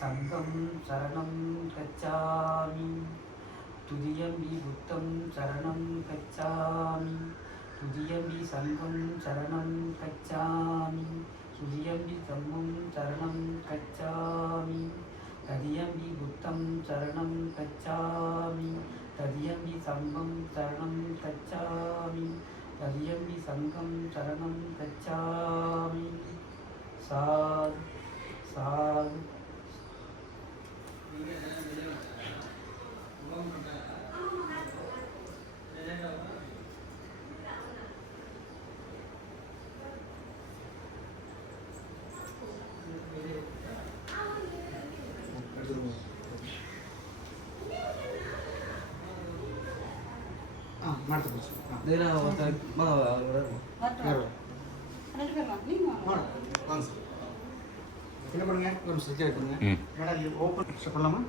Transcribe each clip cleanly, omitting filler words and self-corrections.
சங்கம் சரணம் கச்சாமி துதியம்பி புத்தம் சரணம் கச்சாமி துதியம்பி சங்கம் சரணம் கச்சாமி துதியம்பி தம்மம் சரணம் கச்சாமி ததியம்பி புத்தம் சரணம் கச்சாமி ததியம்பி சங்கம் சரணம் கச்சாமி ததியம்பி சங்கம் சரணம் கச்சாமி சாது சாது என்ன பண்ணுங்க ஒரு ஸ்டிக்கர் எடுத்துங்க மேடம் இது ஓப்பன் பண்ணலாமா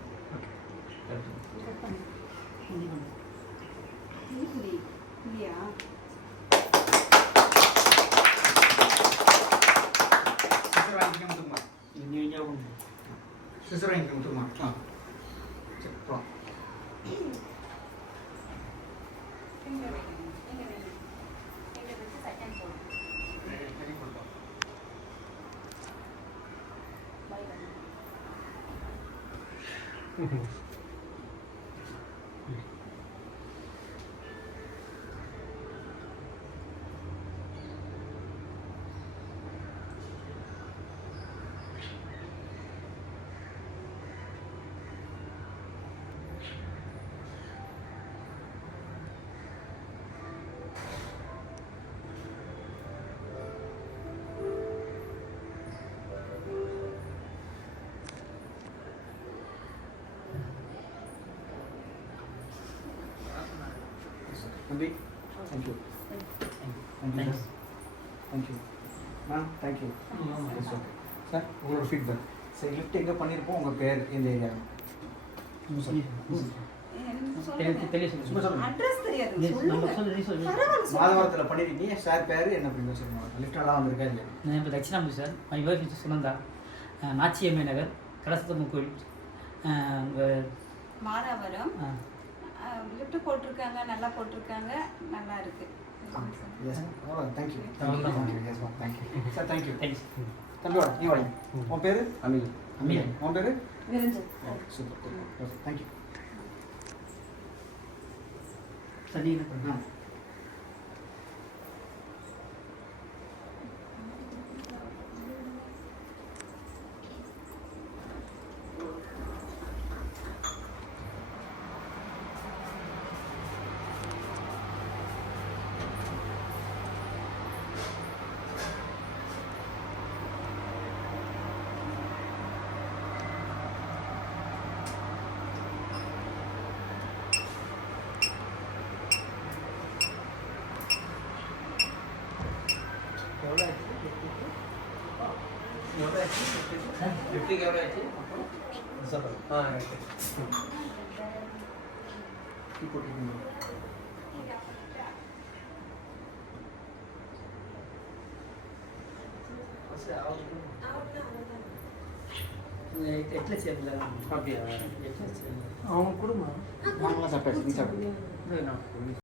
இல்லையா சிசர் வாங்கிக்க முத்துமா சிசர் வாங்கிக்க முத்துமா சரி போலாம் தம்பி thank you thank you thank you ma'am thank you sir உங்களோட ஃபீட்பேக் சரி லிஃப்ட் எங்கே பண்ணியிருப்போம் உங்கள் பேர் இந்த ஏரியா மாதவரத்தில் பண்ணியிருக்கீங்க சார் பேர் என்ன அப்படின்னு சொல்லுவாங்க லிஃப்ட் நல்லா வந்திருக்கா இல்லையா நான் இப்போ Dakshinamurthy sir my wife is Sunanda Nachiyammai Nagar Kalasathamman கோயில் மாதவரம் லிஃப்ட் போட்டிருக்காங்க நல்லா போட்டிருக்காங்க நல்லா இருக்கு தேங்க்யூ சார் தேங்க்யூ தம்பியோட நீ வாங்க உன் பேர் அமில் அமில் உன் பேர் நிரஞ்சன் சூப்பர் தேங்க்யூ சார் நீங்கள் என்ன பண்ணுங்க லிஃப்ட்டுக்கு எவ்வளோ ஆச்சு எட்டு லட்சம் அப்படியா எட்டு லட்சம் அவங்க கொடுமா நாங்களாம் சாப்பிட்டாச்சு நீ சாப்பிட்டு